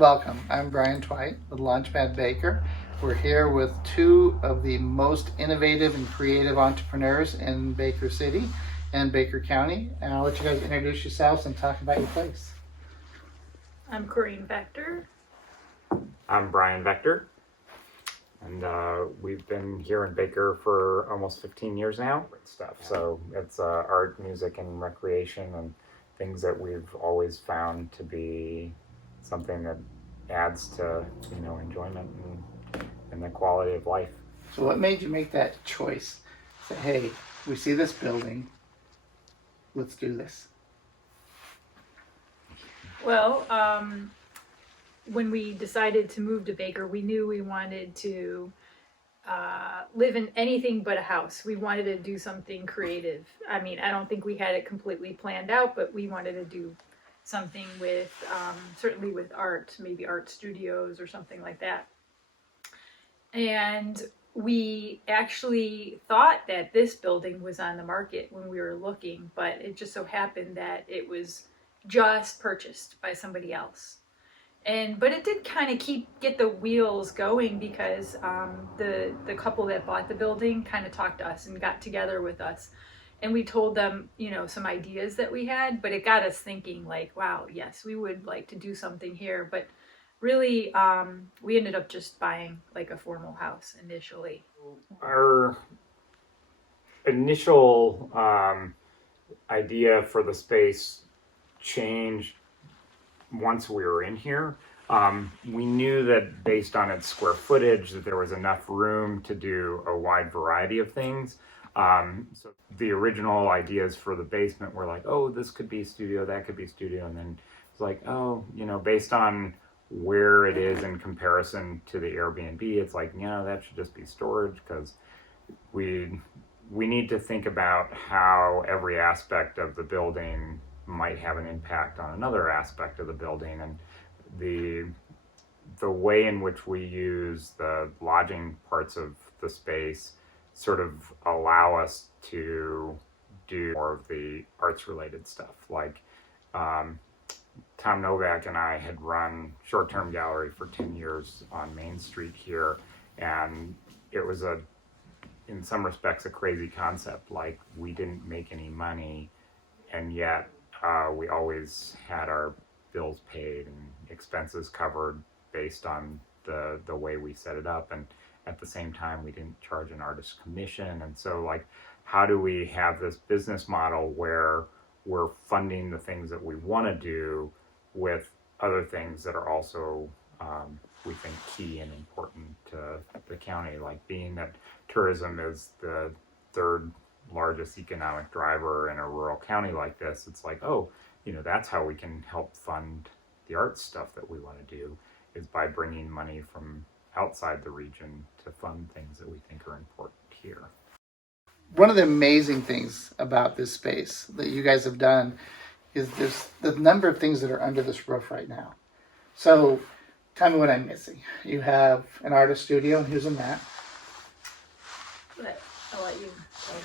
Welcome. I'm Brian Twite with Launchpad Baker. We're here with two of the most innovative and creative entrepreneurs in Baker City and Baker County. And I'll let you guys introduce yourselves and talk about your place. I'm Corrine Vetgner. I'm Brian Vetgner, and we've been here in Baker for almost 15 years now. So it's art, music, and recreation, and things that we've always found to be something that adds to enjoyment and the quality of life. So what made you make that choice? Say, hey, we see this building, let's do this. Well, when we decided to move to Baker, we knew we wanted to live in anything but a house. We wanted to do something creative. I mean, I don't think we had it completely planned out, but we wanted to do something with, certainly with art, maybe art studios or something like that. And we actually thought that this building was on the market when we were looking, but it just so happened that it was just purchased by somebody else. But it did kind of get the wheels going because the couple that bought the building kind of talked to us and got together with us. And we told them, some ideas that we had, but it got us thinking like, wow, yes, we would like to do something here. But really, we ended up just buying like a formal house initially. Our initial idea for the space changed once we were in here. We knew that based on its square footage that there was enough room to do a wide variety of things. So the original ideas for the basement were like, oh, this could be studio, that could be studio. And then it's like, oh, based on where it is in comparison to the Airbnb, it's like, that should just be storage, because we need to think about how every aspect of the building might have an impact on another aspect of the building. And the way in which we use the lodging parts of the space sort of allow us to do more of the arts related stuff. Like Tom Novak and I had run Short-Term Gallery for 10 years on Main Street here, and it was in some respects a crazy concept. Like, we didn't make any money, and yet we always had our bills paid and expenses covered based on the way we set it up. And at the same time, we didn't charge an artist commission. And so, like, how do we have this business model where we're funding the things that we want to do with other things that are also, we think, key and important to the county, like being that tourism is the third largest economic driver in a rural county like this. It's like, oh, that's how we can help fund the arts stuff that we want to do, is by bringing money from outside the region to fund things that we think are important here. One of the amazing things about this space that you guys have done is the number of things that are under this roof right now. So tell me what I'm missing. You have an artist studio, and here's a map. I'll let you.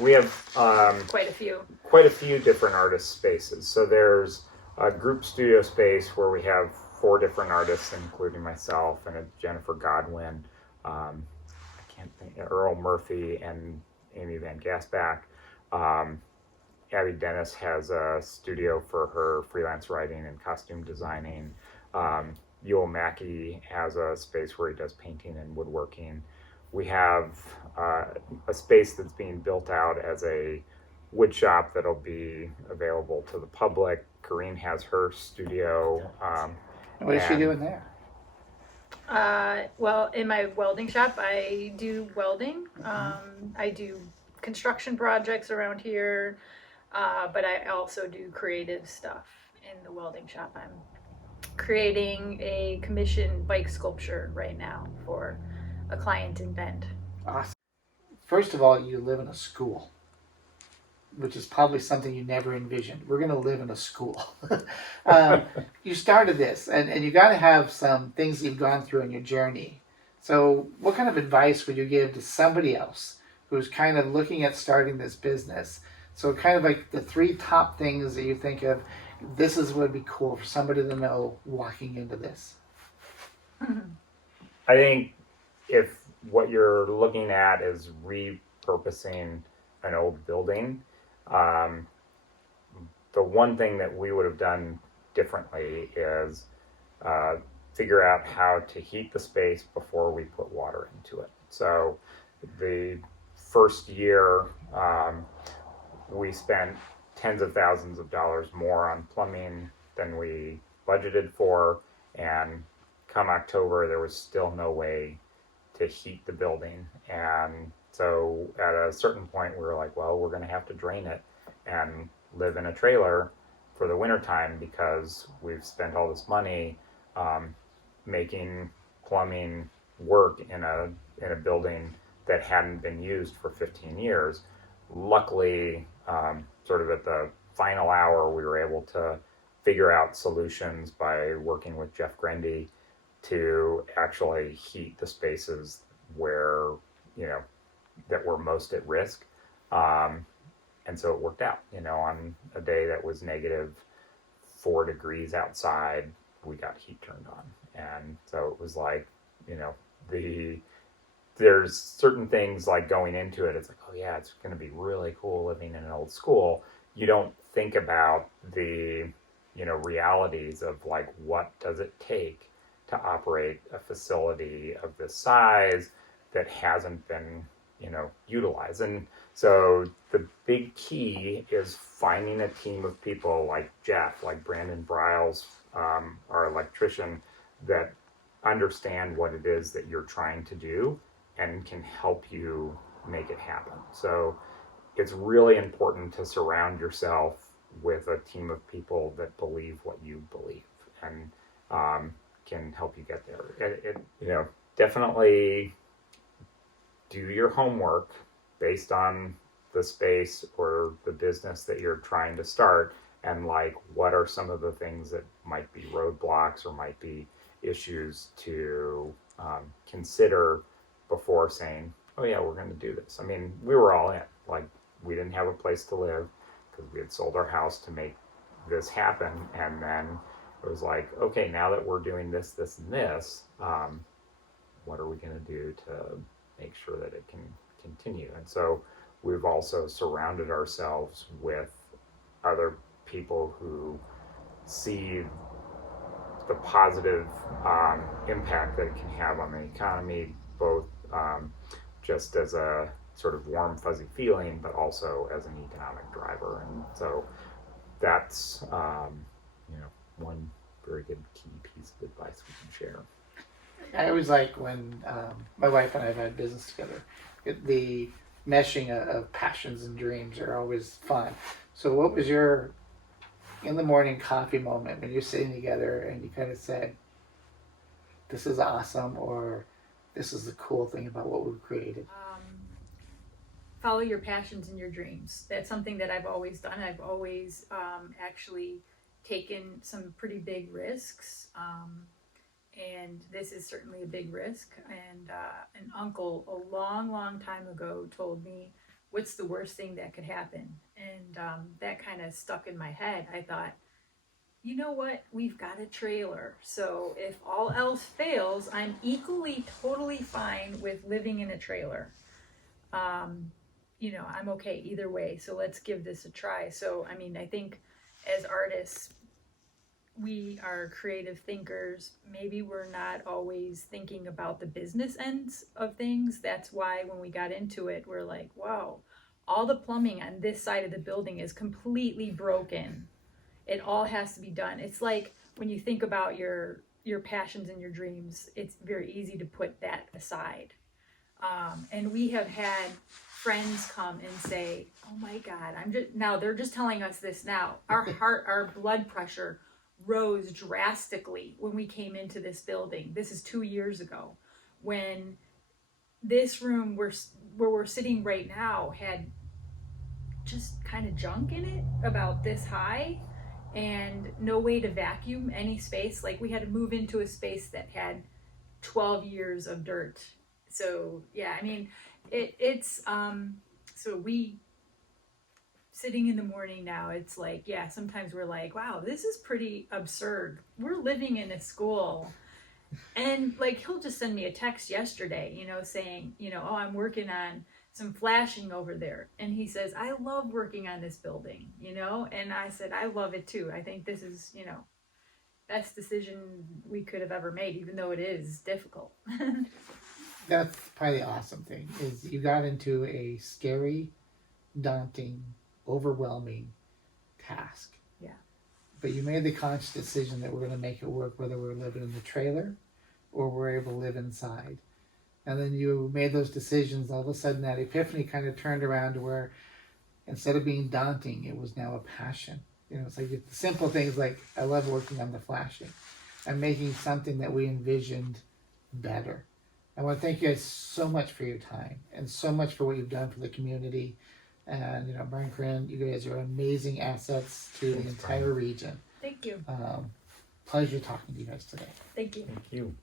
We have Quite a few different artist spaces. So there's a group studio space where we have 4 different artists, including myself and Jennifer Godwin, I can't think, Earl Murphy, and Amy Van Gasback. Abby Dennis has a studio for her freelance writing and costume designing. Yoel Mackey has a space where he does painting and woodworking. We have a space that's being built out as a wood shop that'll be available to the public. Corrine has her studio. And what is she doing there? Well, in my welding shop, I do welding. I do construction projects around here, but I also do creative stuff in the welding shop. I'm creating a commissioned bike sculpture right now for a client in Bend. Awesome. First of all, you live in a school, which is probably something you never envisioned. We're going to live in a school. You started this, and you got to have some things you've gone through in your journey. So what kind of advice would you give to somebody else who's kind of looking at starting this business? So kind of like the 3 top things that you think of, this is what would be cool for somebody to know walking into this. I think if what you're looking at is repurposing an old building, um, the one thing that we would have done differently is uh, figure out how to heat the space before we put water into it. So the first year, we spent tens of thousands of dollars more on plumbing than we budgeted for, and come October, there was still no way to heat the building. And so at a certain point, we were like, well, we're going to have to drain it and live in a trailer for the wintertime because we've spent all this money um, making plumbing work in a building that hadn't been used for 15 years. Luckily, sort of at the final hour, we were able to figure out solutions by working with Jeff Grendy to actually heat the spaces where, you know, that were most at risk. Um, and so it worked out, you know, on a day that was -4 degrees outside, we got heat turned on. And so it was like, you know, there's certain things like going into it, it's like, oh yeah, it's going to be really cool living in an old school. You don't think about the, you know, realities of like, what does it take to operate a facility of this size that hasn't been, you know, utilized. And so the big key is finding a team of people like Jeff, like Brandon Briles, our electrician, that understand what it is that you're trying to do and can help you make it happen. So it's really important to surround yourself with a team of people that believe what you believe and can help you get there. You know, definitely do your homework based on the space or the business that you're trying to start, and like, what are some of the things that might be roadblocks or might be issues to consider before saying, oh yeah, we're going to do this. I mean, we were all in. Like, we didn't have a place to live because we had sold our house to make this happen. And then it was like, okay, now that we're doing this, this, and this, what are we going to do to make sure that it can continue? And so we've also surrounded ourselves with other people who see the positive impact that it can have on the economy, both just as a sort of warm, fuzzy feeling, but also as an economic driver. And so that's, you know, one very good key piece of advice we can share. I always like when my wife and I have had business together. The meshing of passions and dreams are always fun. So, what was your in the morning coffee moment when you're sitting together and you kind of said, "This is awesome," or "This is the cool thing about what we've created"? Follow your passions and your dreams. That's something that I've always done. I've always actually taken some pretty big risks. And this is certainly a big risk. And an uncle a long, long time ago told me, what's the worst thing that could happen? And that kind of stuck in my head. I thought, you know what? We've got a trailer. So if all else fails, I'm equally totally fine with living in a trailer. You know, I'm okay either way. So let's give this a try. So, I mean, I think as artists, we are creative thinkers. Maybe we're not always thinking about the business ends of things. That's why when we got into it, we're like, wow, all the plumbing on this side of the building is completely broken. It all has to be done. It's like when you think about your passions and your dreams, it's very easy to put that aside. And we have had friends come and say, oh my God, now they're just telling us this now. Our blood pressure rose drastically when we came into this building. This is 2 years ago, when this room where we're sitting right now had just kind of junk in it about this high and no way to vacuum any space. Like, we had to move into a space that had 12 years of dirt. So yeah, I mean, it's so we sitting in the morning now, it's like, yeah, sometimes we're like, wow, this is pretty absurd. We're living in a school And like he'll just send me a text yesterday, saying, oh, I'm working on some flashing over there. And he says, I love working on this building, and I said, I love it too. I think this is, best decision we could have ever made, even though it is difficult. That's probably the awesome thing is you got into a scary, daunting, overwhelming task. Yeah. But you made the conscious decision that we're going to make it work, whether we're living in the trailer or we're able to live inside. And then you made those decisions. All of a sudden, that epiphany kind of turned around to where instead of being daunting, it was now a passion. It's like the simple things like I love working on the flashing. I'm making something that we envisioned better. I want to thank you guys so much for your time and so much for what you've done for the community. And, Brian, Corrine, you guys are amazing assets to the entire region. Thank you. Pleasure talking to you guys today. Thank you. Thank you.